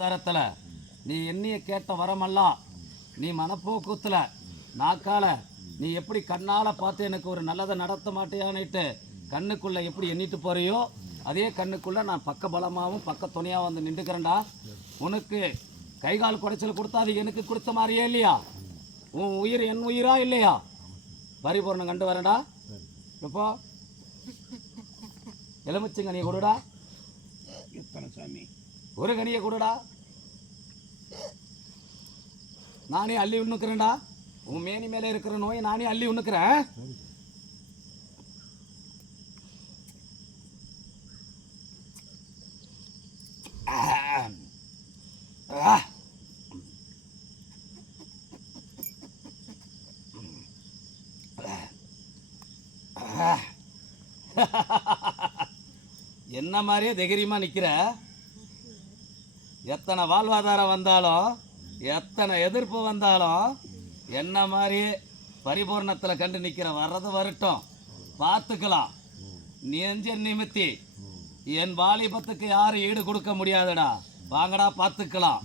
ஆதாரத்தில் நீ எண்ணிய கேட்ட வரமெல்லாம் நீ மனப்போக்குத்துல நாக்கால நீ எப்படி கண்ணால் பார்த்து எனக்கு ஒரு நல்லதை நடத்த மாட்டேயான்னுட்டு கண்ணுக்குள்ளே எப்படி எண்ணிட்டு போறியோ அதே கண்ணுக்குள்ளே நான் பக்க பலமாகவும் பக்க துணையாக வந்து நின்றுக்கிறேன்டா. உனக்கு கை கால் குடைச்சல் கொடுத்தா அது எனக்கு கொடுத்த மாதிரியே இல்லையா? உன் உயிர் என் உயிரா இல்லையா? பரிபூர்ணம் கண்டு வரேன்டா. இப்போ எலுமிச்சங்கனியை கொடுடா. ஒரு கனியை கொடுடா. நானே அள்ளி உண்ணுக்கிறேன்டா. உன் மேனி மேலே இருக்கிற நோயை நானே அள்ளி உண்ணுக்கிறேன். என்ன மாதிரியே தைரியமா நிக்கிற. எத்தனை வாழ்வாதாரம் வந்தாலும் எத்தனை எதிர்ப்பு வந்தாலும் என்ன மாதிரியே பரிபூர்ணத்தில் கண்டு நிற்கிற. வர்றது வரட்டும், பார்த்துக்கலாம். நெஞ்ச நிமித்தி என் வாலிபத்துக்கு யாரும் ஈடு கொடுக்க முடியாதுடா. வாங்கடா, பார்த்துக்கலாம்.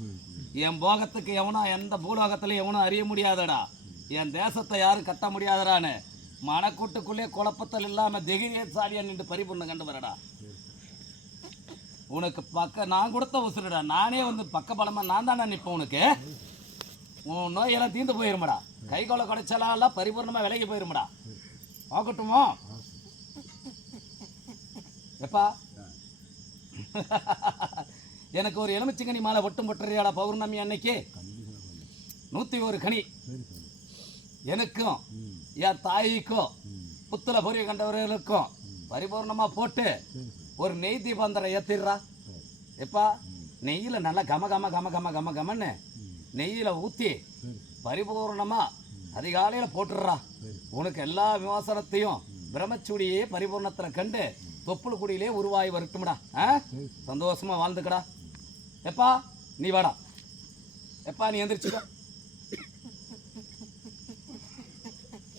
என் போகத்துக்கு எவனோ எந்த பூலோகத்திலையும் எவனும் அறிய முடியாதடா. என் தேசத்தை யாரும் கட்ட முடியாதடான்னு மனக்கூட்டுக்குள்ளே குழப்பத்தில் இல்லாமல் தைரியசாலியா நின்று பரிபூர்ணம் கண்டு வரடா. உனக்கு நான் கொடுத்த உசுருடா. நானே வந்து பக்க பலமாக நான் தானே நிற்பேன். உனக்கு உன் நோயெல்லாம் தீர்ந்து போயிருமாடா. கை கோலை குடைச்சலாம் பரிபூர்ணமாக விலகி போயிருமாடா. பார்க்கட்டுமோ எப்பா? எனக்கு ஒரு எலுமிச்சங்கனி மாலை ஒட்டும் பொட்டுறியாடா பௌர்ணமி அன்னைக்கு. 101 கனி எனக்கும் என் தாய்க்கும் புத்துல பொரிய கண்டவர்களுக்கும் பரிபூர்ணமாக போட்டு ஒரு நெய் தீபந்தரை ஏற்றிடுறா. எப்பா நெய்யில் நல்லா கம கம கம கம கம கமன்னு நெய்யில் ஊற்றி பரிபூர்ணமாக அதிகாலையில் போட்டுடுறா. உனக்கு எல்லா விமர்சனத்தையும் பிரம்மச்சூடியே பரிபூர்ணத்தில் கண்டு தொப்புள் குடியிலே உருவாகி வரட்டும்டா. சந்தோஷமாக வாழ்ந்துக்கடா. எப்பா நீ வாடா. எப்பா நீ எந்திரிச்சுக்கோ.